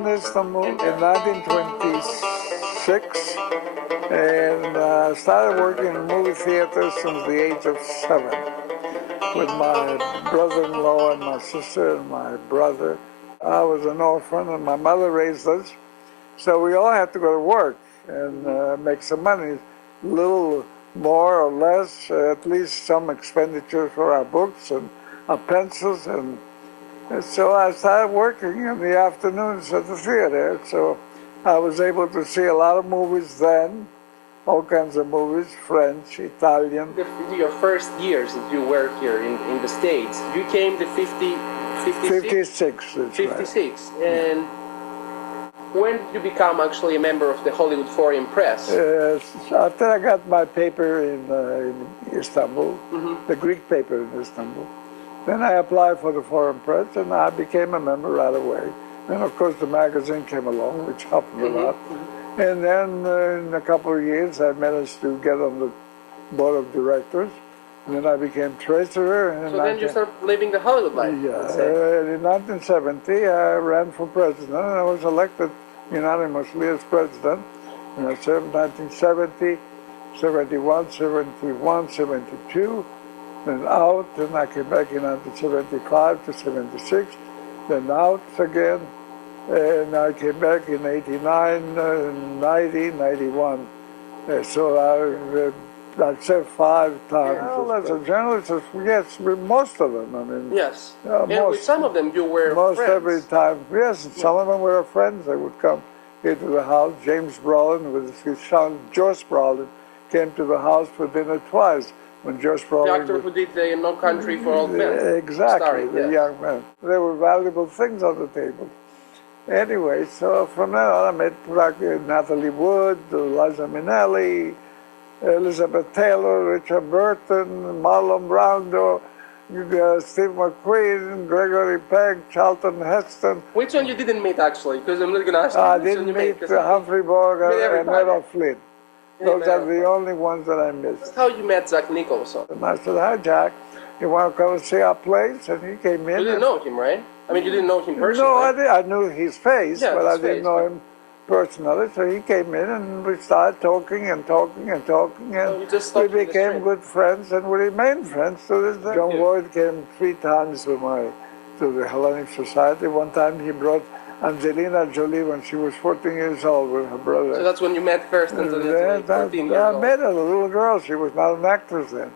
in Istanbul in 1926 and started working in movie theaters since the age of 7 with my brother-in-law and my sister and my brother. I was an orphan and my mother raised us, so we all had to go to work and make some money, little more or less, at least some expenditure for our books and our pencils. And so I started working in the afternoons at the theater, so I was able to see a lot of movies then, all kinds of movies, French, Italian. Your first years that you work here in the States, you came to 56. 56. Right. And when did you become actually a member of the Hollywood Foreign Press? After I got my paper in Istanbul, the Greek paper in Istanbul, then I applied for the Foreign Press and I became a member right away. And of course the magazine came along, which helped me a lot. And then in a couple of years I managed to get on the board of directors. And then I became treasurer. And so then you started living the Hollywood life? Yeah. In 1970 I ran for president and I was elected unanimously as president. And I served 1970, 71, 71, 72, then out, and I came back in 1975 to 76, then out again. And I came back in 89, 90, 91. So I served 5 times. Well, as a journalist, yes, most of them. I mean, yes. And with some of them you were most friends. Every time, yes. Some of them were friends. They would come here to the house. James Brolin with his son, Josh Brolin, came to the house for dinner twice. When Josh Brolin, the actor who did No Country for Old Men. Exactly, starring, the young man. There were valuable things on the table. Anyway, so from then on I met Natalie Wood, Liza Minnelli, Elizabeth Taylor, Richard Burton, Marlon Brando, Steve McQueen, Gregory Peck, Charlton Heston. Which one you didn't meet actually? Because I'm not going to ask you. I didn't meet Humphrey Bogart and Errol Flynn. Those are the only ones that I missed. That's how you met Jack Nicholson. And I said, "Hi, Jack. You want to come and see our place?" And he came in. You didn't know him, right? I mean, you didn't know him personally. No, I knew his face, but I didn't know him personally. So he came in and we started talking and talking and talking, and we became good friends and we remained friends to this day. John Lloyd came 3 times to the Hellenic Society. One time he brought Angelina Jolie when she was 14 years old with her brother. So that's when you met first, Angelina, 14 years old. I met her, a little girl. She was not an actress then.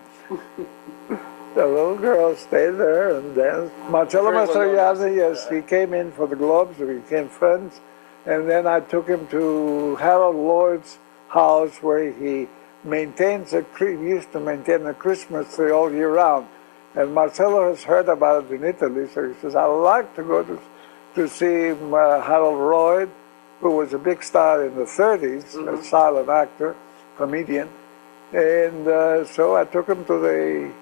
The little girl stayed there and danced. Marcello Mastroianni, yes, he came in for the Globes, we became friends. And then I took him to Harold Lloyd's house where he used to maintain a Christmas tree all year round. And Marcello has heard about it in Italy, so he says, I'd like to go to see Harold Lloyd, who was a big star in the 30s, a silent actor, comedian. And so I took him to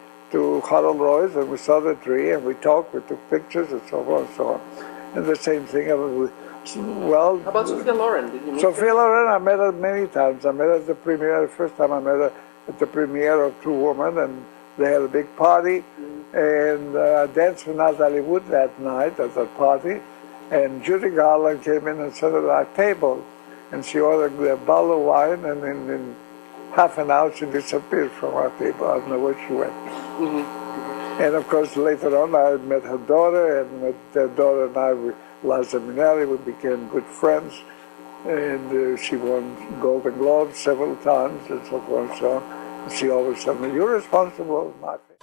Harold Lloyd's, and we saw the tree, and we talked, we took pictures, and so on and so on. And the same thing, well... How about Sophia Loren? Did you meet Sophia Loren, I met her many times. I met her at the premiere. The first time I met her at the premiere of True Woman, and they had a big party. And I danced with Natalie Wood that night at that party. And Judy Garland came in and sat at our table. And she ordered a bottle of wine, and in half an hour she disappeared from our table. I don't know where she went. And of course, later on, I met her daughter, and with their daughter and I, Liza Minnelli, we became good friends. And she won Golden Globes several times, and so forth and so on. And she always said, "You're responsible, Martin."